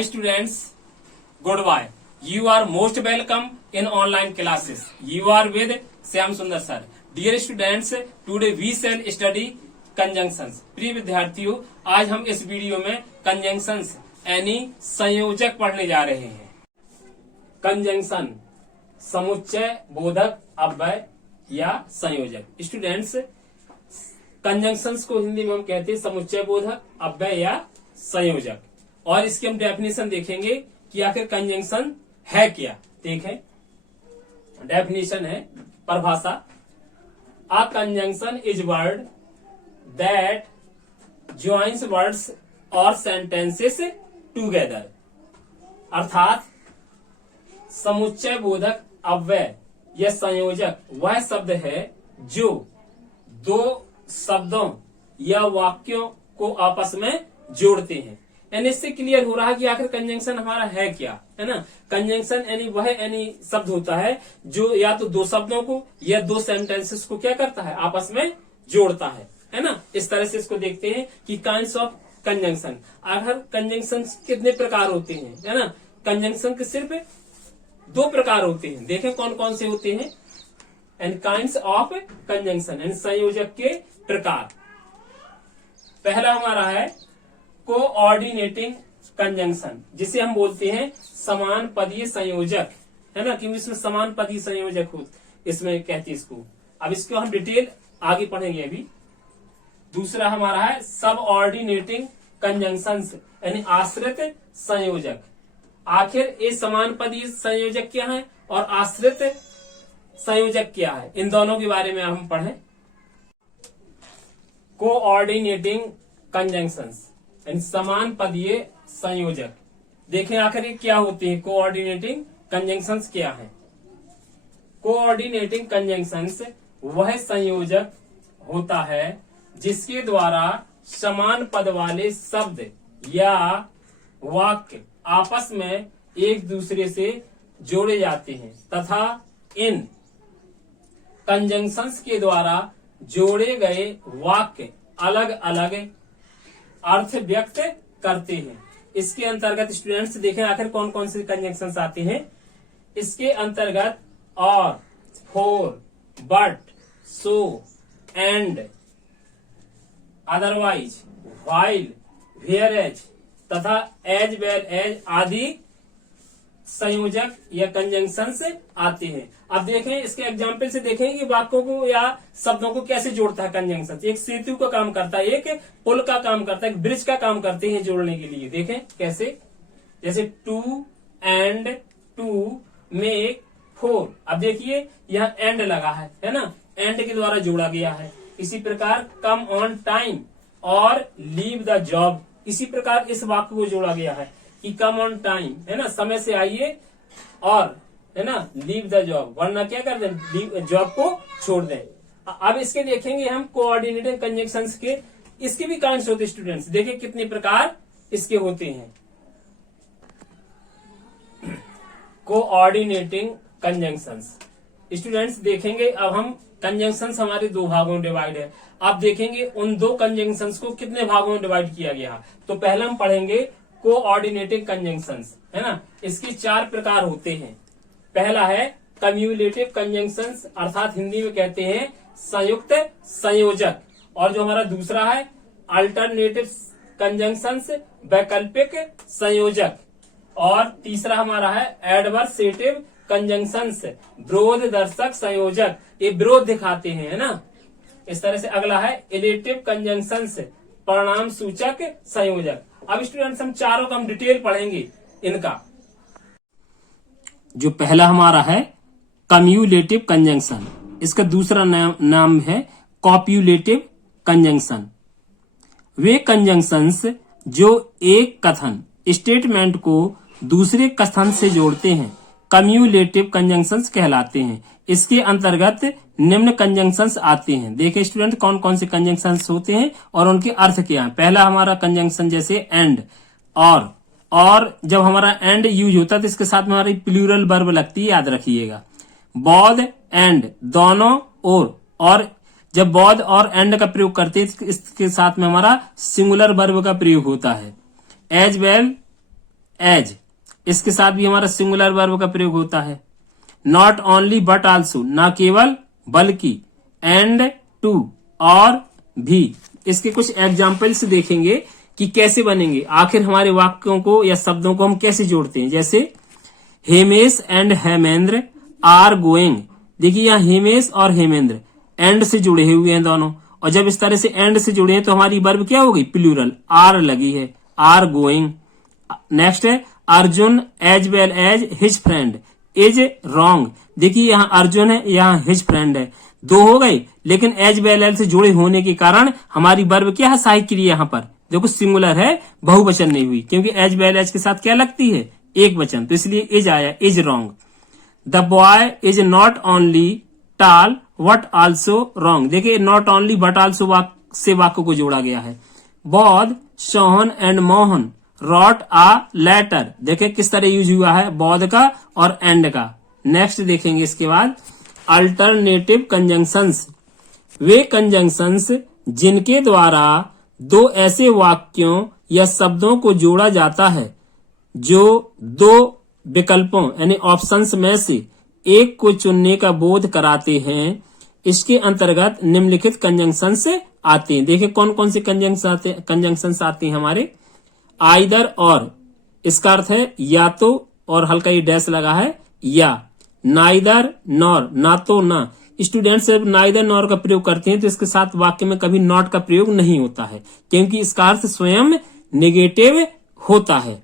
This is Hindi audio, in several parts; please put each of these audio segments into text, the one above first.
Hi students, goodbye. You are most welcome in online classes. You are with Shyam सुंदर sir. Dear students, today we shall study conjunctions. प्रिय विद्यार्थियों, आज हम इस वीडियो में conjunctions यानी संयोजक पढ़ने जा रहे हैं. कंजंक्शन समुच्चय बोधक अव्यय या संयोजक. स्टूडेंट्स, कंजंक्शंस को हिंदी में हम कहते हैं समुच्चय बोधक अव्यय या संयोजक. और इसकी हम डेफिनेशन देखेंगे कि आखिर कंजंक्शन है क्या. देखें, डेफिनेशन है, परिभाषा. A conjunction is word that joins words और सेंटेंसेस टुगेदर. अर्थात समुच्चय बोधक अव्यय या संयोजक वह शब्द है जो दो शब्दों या वाक्यों को आपस में जोड़ते हैं. यानी इससे क्लियर हो रहा है कि आखिर कंजंक्शन हमारा है क्या, है ना. कंजंक्शन यानी वह शब्द होता है जो या तो दो शब्दों को या दो सेंटेंसेस को क्या करता है, आपस में जोड़ता है ना. इस तरह से इसको देखते हैं कि काइंड्स ऑफ कंजंक्शन. आखिर कंजंक्शन कितने प्रकार होते हैं, है ना. कंजंक्शन के सिर्फ दो प्रकार होते हैं. देखें कौन कौन से होते हैं. And kinds of conjunction and संयोजक के प्रकार. पहला हमारा है कोऑर्डिनेटिंग कंजंक्शन, जिसे हम बोलते हैं समान पदीय संयोजक, है ना. क्योंकि इसमें समान पदीय संयोजक हो, इसमें कहते हैं इसको. अब इसको हम डिटेल आगे पढ़ेंगे अभी. दूसरा हमारा है सब ऑर्डिनेटिंग कंजंक्शंस यानी आश्रित संयोजक. आखिर ये समान पदीय संयोजक क्या है और आश्रित संयोजक क्या है, इन दोनों के बारे में हम पढ़ें. कोऑर्डिनेटिंग कंजंक्शंस यानी समान पदीय संयोजक. देखें आखिर ये क्या होते हैं. कोऑर्डिनेटिंग कंजंक्शंस क्या है. कोऑर्डिनेटिंग कंजंक्शंस वह संयोजक होता है जिसके द्वारा समान पद वाले शब्द या वाक्य आपस में एक दूसरे से जोड़े जाते हैं तथा इन कंजंक्शंस के द्वारा जोड़े गए वाक्य अलग अलग अर्थ व्यक्त करते हैं. इसके अंतर्गत स्टूडेंट्स देखें आखिर कौन कौन से कंजंक्शंस आते हैं. इसके अंतर्गत और, for, but, so, and, otherwise, while, whereas तथा एज वेल एज आदि संयोजक या कंजंक्शंस आते हैं. अब देखें इसके एग्जाम्पल से देखें कि वाक्यों को या शब्दों को कैसे जोड़ता है कंजंक्शन. एक सेतु का काम करता है, एक पुल का काम करता है, एक ब्रिज का काम करते हैं जोड़ने के लिए. देखें कैसे, जैसे two and two make four. अब देखिए यहाँ एंड लगा है ना, एंड के द्वारा जोड़ा गया है. इसी प्रकार कम ऑन टाइम और लीव द जॉब, इसी प्रकार इस वाक्य को जोड़ा गया है कि कम ऑन टाइम, है ना, समय से आइए, और है ना लीव द जॉब, वरना क्या कर दें, जॉब को छोड़ दें. अब इसके देखेंगे हम कोऑर्डिनेटिंग कंजंक्शंस के, इसके भी काइंड्स होते हैं स्टूडेंट्स. देखिए कितने प्रकार इसके होते हैं. कोऑर्डिनेटिंग कंजंक्शंस स्टूडेंट्स देखेंगे. अब हम कंजंक्शंस हमारे दो भागों में डिवाइड है. आप देखेंगे उन दो कंजंक्शंस को कितने भागों में डिवाइड किया गया. तो पहले हम पढ़ेंगे कोऑर्डिनेटिंग कंजंक्शंस, है ना. इसके चार प्रकार होते हैं. पहला है कम्युलेटिव कंजंक्शंस, अर्थात हिंदी में कहते हैं संयुक्त संयोजक. और जो हमारा दूसरा है अल्टरनेटिव कंजंक्शंस, वैकल्पिक संयोजक. और तीसरा हमारा है एडवर्सेटिव कंजंक्शंस, विरोध दर्शक संयोजक. ये विरोध दिखाते हैं, है ना. इस तरह से अगला है इलेटिव कंजंक्शंस, परिणाम सूचक संयोजक. अब स्टूडेंट्स हम चारों का हम डिटेल पढ़ेंगे इनका. जो पहला हमारा है कम्युलेटिव कंजंक्शन, इसका दूसरा नाम है कॉप्युलेटिव कंजंक्शन. वे कंजंक्शंस जो एक कथन स्टेटमेंट को दूसरे कथन से जोड़ते हैं कम्युलेटिव कंजंक्शंस कहलाते हैं. इसके अंतर्गत निम्न कंजंक्शंस आते हैं. देखिए स्टूडेंट कौन कौन से कंजंक्शंस होते हैं और उनके अर्थ क्या है. पहला हमारा कंजंक्शन जैसे एंड, और जब हमारा एंड यूज होता है तो इसके साथ में हमारी प्लूरल वर्ब लगती है, याद रखिएगा. बोथ एंड दोनों और जब बोथ और एंड का प्रयोग करते हैं इसके साथ में हमारा सिंगुलर वर्ब का प्रयोग होता है. एज वेल एज, इसके साथ भी हमारा सिंगुलर वर्ब का प्रयोग होता है। नॉट ओनली बट आल्सो, ना केवल बल्कि, एंड टू और भी। इसके कुछ एग्जाम्पल्स देखेंगे कि कैसे बनेंगे, आखिर हमारे वाक्यों को या शब्दों को हम कैसे जोड़ते हैं। जैसे Hemesh and Hemendra are going, देखिए यहाँ हेमेश और हेमेंद्र एंड से जुड़े हुए हैं दोनों, और जब इस तरह से एंड से जुड़े हैं तो हमारी वर्ब क्या हो गई, प्लूरल, आर लगी है, आर गोइंग। नेक्स्ट है Arjun as well as his friend is wrong, देखिए यहाँ अर्जुन है, यहाँ हिज फ्रेंड है, दो हो गए, लेकिन एज वेल एज से जुड़े होने के कारण हमारी वर्ब क्या है, सहायक क्रिया यहाँ पर देखो सिंगुलर है, बहुवचन नहीं हुई, क्योंकि एज वेल एज के साथ क्या लगती है, एक वचन, तो इसलिए इज आया, is wrong. The boy is not only tall but also wrong, देखिए नॉट ओनली बट आल्सो से वाक्य को जोड़ा गया है। Both Sohan and Mohan wrote a letter, देखे किस तरह यूज हुआ है बौद्ध का और एंड का। नेक्स्ट देखेंगे इसके बाद अल्टरनेटिव कंजंक्शंस, वे कंजंक्शंस जिनके द्वारा दो ऐसे वाक्यों या शब्दों को जोड़ा जाता है जो दो विकल्पों यानी ऑप्शंस में से एक को चुनने का बोध कराते हैं, इसके अंतर्गत निम्नलिखित कंजंक्शंस आते हैं। देखिए कौन कौन से कंजंक्शंस आते हैं हमारे। आइदर और, इसका अर्थ है या तो, और हल्का ही डैश लगा है, या नाइदर नॉर, ना तो ना। स्टूडेंट्स जब नाइदर नॉर का प्रयोग करते हैं तो इसके साथ वाक्य में कभी नॉट का प्रयोग नहीं होता है, क्योंकि इसका अर्थ स्वयं नेगेटिव होता है।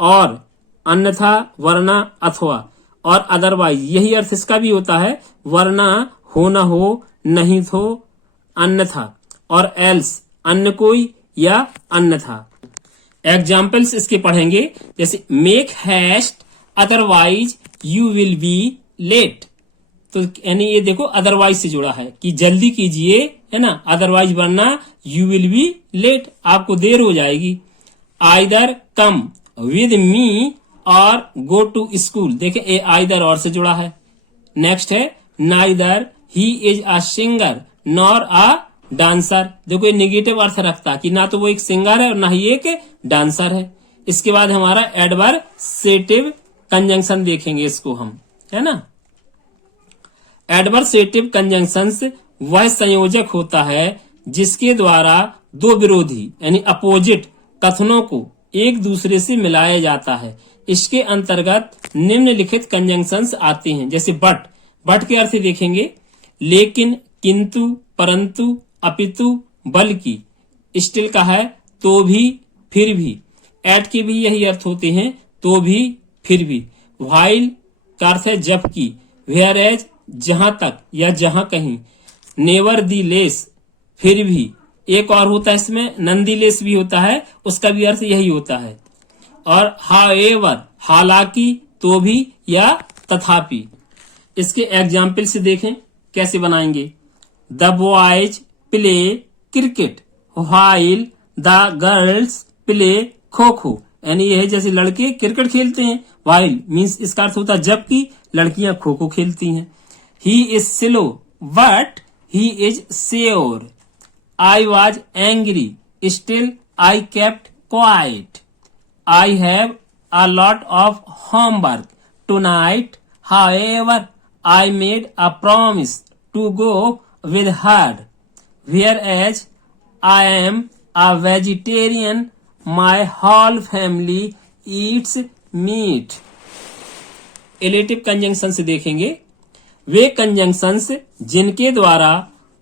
और अन्यथा, वरना, अथवा और अदरवाइज, यही अर्थ इसका भी होता है, वरना, हो न हो, नहीं तो, अन्यथा, और एल्स, अन्य कोई या अन्यथा। एग्जाम्पल्स इसके पढ़ेंगे, जैसे make haste otherwise you will be late, तो यानी ये देखो अदरवाइज से जुड़ा है कि जल्दी कीजिए, है ना, अदरवाइज वरना यू विल बी लेट, आपको देर हो जाएगी। आइदर कम विद मी और गो टू स्कूल, देखिए ये आइदर और से जुड़ा है। नेक्स्ट है neither he is a singer nor a dancer, देखो ये निगेटिव अर्थ रखता कि ना तो वो एक सिंगर है और ना ही एक डांसर है। इसके बाद हमारा एडवर्सेटिव कंजंक्शन देखेंगे इसको हम, है ना। एडवर्सेटिव कंजंक्शंस वह संयोजक होता है जिसके द्वारा दो विरोधी यानी अपोजिट कथनों को एक दूसरे से मिलाया जाता है। इसके अंतर्गत निम्नलिखित कंजंक्शंस आते हैं, जैसे बट, बट के अर्थ देखेंगे, लेकिन, किंतु, परंतु, अपितु, बल्कि, स्टिल का है, तो भी, फिर भी। एट के भी यही अर्थ होते हैं, तो भी, फिर भी। व्हाइल का अर्थ है जबकि, वेयर एज जहां तक या जहां कहीं। नेवर दी लेस, फिर भी। एक और होता है इसमें नंदी लेस भी होता है, उसका भी अर्थ यही होता है। और हाउएवर, हालांकि, तो भी या तथापि। इसके एग्जाम्पल से देखें कैसे बनाएंगे। The boys play cricket while the girls play kho kho, यानी यह जैसे लड़के क्रिकेट खेलते हैं, व्हाइल मीन्स इसका अर्थ होता है जबकि लड़कियां खो खो खेलती हैं। He is slow but he is sure. I was angry still I kept quiet. I have a lot of homework tonight however I made a promise to go with her. Whereas I am a vegetarian my whole family eats meat. Illative conjunctions देखेंगे, वे कंजंक्शंस जिनके द्वारा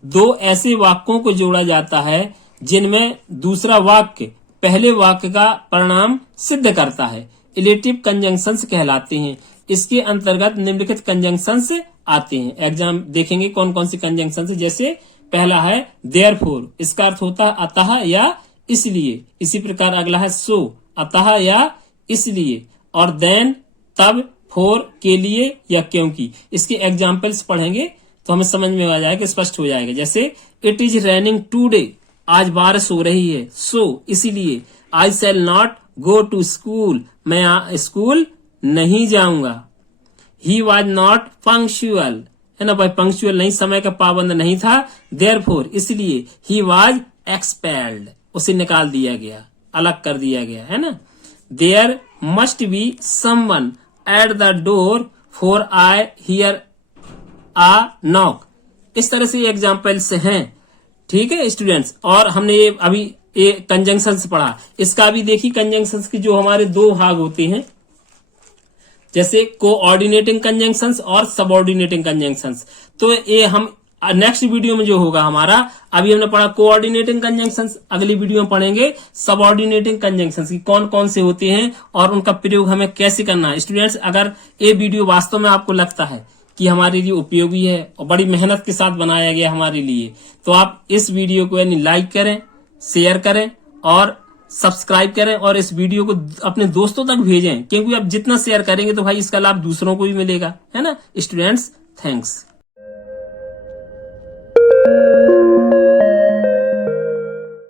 दो ऐसे वाक्यों को जोड़ा जाता है जिनमें दूसरा वाक्य पहले वाक्य का परिणाम सिद्ध करता है, एलेटिव कंजंक्शंस कहलाते हैं। इसके अंतर्गत निम्नलिखित कंजंक्शंस आते हैं। एग्जाम देखेंगे कौन कौन से कंजंक्शंस, जैसे पहला है देयरफॉर, इसका अर्थ होता है अतः या इसलिए। इसी प्रकार अगला है सो, अतः या इसलिए। और देन, तब, फॉर, के लिए या क्योंकि। इसके एग्जाम्पल्स पढ़ेंगे तो हमें समझ में आ जाएगा, स्पष्ट हो जाएगा। जैसे इट इज रेनिंग टूडे, आज बारिश हो रही है, सो इसीलिए। I shall not go to school, मैं स्कूल नहीं जाऊंगा। ही वॉज नॉट पंक्चुअल, है ना भाई, पंक्चुअल नहीं, समय का पाबंद नहीं था, देयरफॉर इसलिए। ही वॉज एक्सपेल्ड, उसे निकाल दिया गया, अलग कर दिया गया, है ना। There must be someone at the door for I hear a knock. इस तरह से एग्जाम्पल्स हैं। ठीक है स्टूडेंट्स, और हमने ये अभी ये कंजंक्शंस पढ़ा। इसका भी देखिए कंजंक्शंस की जो हमारे दो भाग होते हैं, जैसे कोऑर्डिनेटिंग कंजंक्शंस और सबऑर्डिनेटिंग कंजंक्शंस। तो ये हम नेक्स्ट वीडियो में जो होगा हमारा, अभी हमने पढ़ा कोऑर्डिनेटिंग कंजंक्शंस, अगली वीडियो में पढ़ेंगे सबऑर्डिनेटिंग कंजंक्शंस की कौन कौन से होते हैं और उनका प्रयोग हमें कैसे करना है। स्टूडेंट्स, अगर ये वीडियो वास्तव में आपको लगता है कि हमारे लिए उपयोगी है और बड़ी मेहनत के साथ बनाया गया हमारे लिए, तो आप इस वीडियो को यानी लाइक करें, शेयर करें और सब्सक्राइब करें और इस वीडियो को अपने दोस्तों तक भेजें, क्योंकि आप जितना शेयर करेंगे तो भाई इसका लाभ दूसरों को भी मिलेगा, है ना स्टूडेंट्स। थैंक्स।